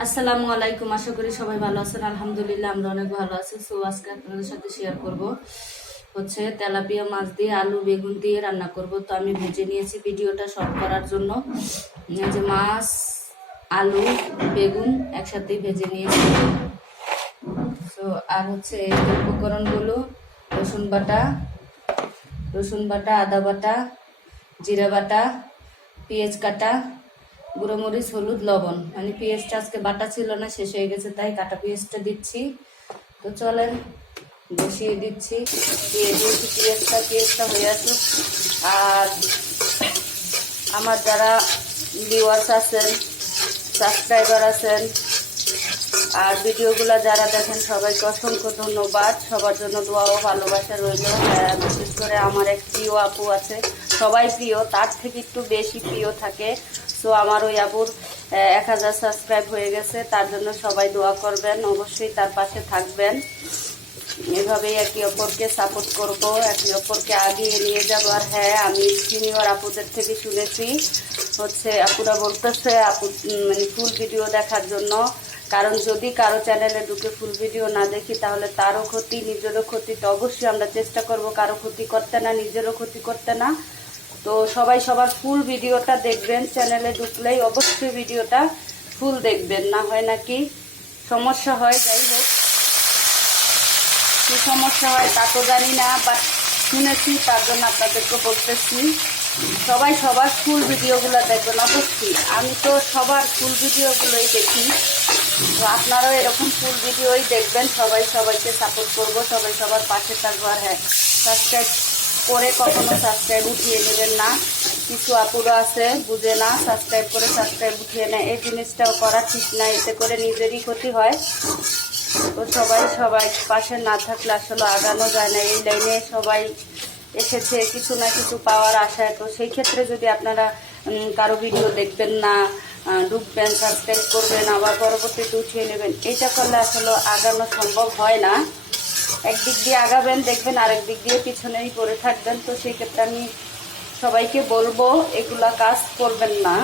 আসসালামু আলাইকুম। আশা করি সবাই ভালো আছেন। আলহামদুলিল্লাহ আমরা অনেক ভালো আছি। সো আজকে আপনাদের সাথে শেয়ার করব হচ্ছে তেলাপিয়া মাছ দিয়ে আলু বেগুন দিয়ে রান্না করব। তো আমি ভেজে নিয়েছি ভিডিওটা শর্ট করার জন্য। এই যে মাছ আলু বেগুন একসাথেই ভেজে নিয়েছি। সো আর হচ্ছে এই উপকরণগুলো রসুন বাটা আদা বাটা জিরা বাটা পেঁয়াজ কাটা গুঁড়োমরিচ হলুদ লবণ। মানে পেঁয়াজটা আজকে বাটা ছিল না, শেষ হয়ে গেছে, তাই কাটা পেঁয়াজটা দিচ্ছি। তো চলেন বসিয়ে দিচ্ছি, দিয়ে দিয়েছি পেঁয়াজটা হয়ে আসুক। আর আমার যারা ভিউয়ার্স আছেন, সাবস্ক্রাইবার আছেন আর ভিডিওগুলো যারা দেখেন সবাইকে অসংখ্য ধন্যবাদ। সবার জন্য দোয়া ও ভালোবাসা রইল। বিশেষ করে আমার এক প্রিয় আপু আছে, সবাই প্রিয়, তার থেকে একটু বেশি প্রিয় থাকে। তো আমার ওই আপুর 1000 সাবস্ক্রাইব হয়ে গেছে, তার জন্য সবাই দোয়া করবেন, অবশ্যই তার পাশে থাকবেন। এভাবেই একে অপরকে সাপোর্ট করব, একে অপরকে আগিয়ে নিয়ে যাব। আর হ্যাঁ, আমি সিনিয়র আপুদের থেকে শুনেছি হচ্ছে আপুরা বলতেছে আপু মানে ফুল ভিডিও দেখার জন্য, কারণ যদি কারো চ্যানেলে ঢুকে ফুল ভিডিও না দেখি তাহলে তারও ক্ষতি নিজেরও ক্ষতি। তো অবশ্যই আমরা চেষ্টা করব কারো ক্ষতি করতে না, নিজেরও ক্ষতি করতে না। তো সবাই সবার ফুল ভিডিওটা দেখবেন, চ্যানেলে ঢুকলেই অবশ্যই ভিডিওটা ফুল দেখবেন, না হয় নাকি সমস্যা হয়। যাই হোক, কি সমস্যা হয় তা তো জানি না, বাট শুনেছি, তার জন্য আপনাদেরকে বলতেছি সবাই সবার ফুল ভিডিওগুলো দেখবেন অবশ্যই। আমি তো সবার ফুল ভিডিওগুলোই দেখি, তো আপনারাও এরকম ফুল ভিডিওই দেখবেন। সবাই সবাইকে সাপোর্ট করব, সবাই সবার পাশে থাকবো। আর হ্যাঁ, সাবস্ক্রাইব করে কখনো সাবস্ক্রাইব উঠিয়ে নেবেন না। কিছু আপুরা আছে বুঝে না, সাবস্ক্রাইব করে সাবস্ক্রাইব উঠিয়ে নেয়, এই জিনিসটাও করা ঠিক না, এতে করে নিজেরই ক্ষতি হয়। তো সবাই পাশে না থাকলে আসলে আগানো যায় না। এই লাইনে সবাই এসেছে কিছু না কিছু পাওয়ার আশায়। তো সেই ক্ষেত্রে যদি আপনারা কারো ভিডিও দেখবেন না, ঢুকবেন, সাবস্ক্রাইব করবেন, আবার পরবর্তীতে উঠিয়ে নেবেন, এইটা করলে আসলে আগানো সম্ভব হয় না। একদিক দিয়ে আগাবেন দেখবেন, আরেক দিক দিয়ে পিছনেই পড়ে থাকবেন। তো সেই ক্ষেত্রে আমি সবাইকে বলবো এগুলা কাজ করবেন না।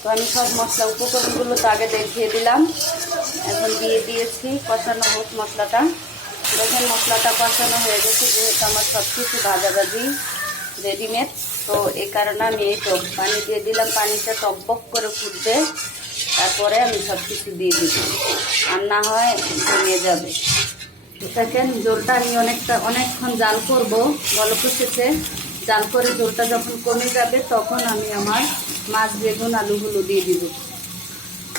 তো আমি সব মশলা উপকরণগুলো তো আগে দেখিয়ে দিলাম, এখন দিয়ে দিয়েছি। কষানো হোক মশলাটা। দেখেন মশলাটা কষানো হয়ে গেছে, যেহেতু আমার সব কিছু ভাজাভাজি রেডিমেড, তো এই কারণে আমি এই টক পানি দিয়ে দিলাম। পানিটা টকবক করে ফুটবে, তারপরে আমি সব কিছু দিয়ে দিব, আর না হয় জমে যাবে। দেখেন জলটা আমি অনেকক্ষণ জাল করব, বলক এসেছে। জাল করে জলটা যখন কমে যাবে তখন আমি আমার মাছ বেগুন আলুগুলো দিয়ে দিব।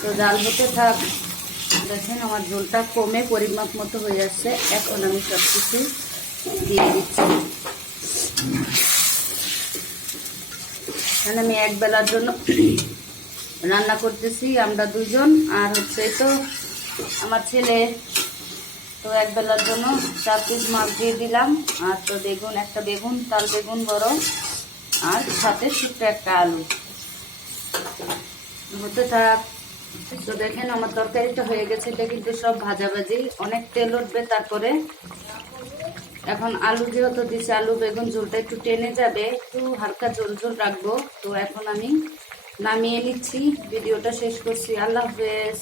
তো জাল হতে থাক। দেখেন আমার ঝোলটা কমে পরিমাপ মতো হয়ে যাচ্ছে, এখন আমি সব কিছু দিয়ে দিচ্ছি। এখানে আমি এক বেলার জন্য রান্না করতেছি, আমরা দুজন, আর হচ্ছে তো আমার ছেলে। তো এক বেলার জন্য 4 পিস মাছ দিয়ে দিলাম। আর তো বেগুন, একটা বেগুন, তাল বেগুন বড়, আর সাথে ছোট্ট একটা আলু হতে থাক। তো দেখেন আমার তরকারিটা হয়ে গেছে, এটা কিন্তু সব ভাজাভাজি, অনেক তেল উঠবে। তারপরে এখন আলু যেহেতু দিচ্ছে, আলু বেগুন ঝোলটা একটু টেনে যাবে, একটু হালকা ঝোল ঝোল রাখবো। তো এখন আমি নামিয়ে নিচ্ছি, ভিডিওটা শেষ করছি। আল্লাহ হাফেজ।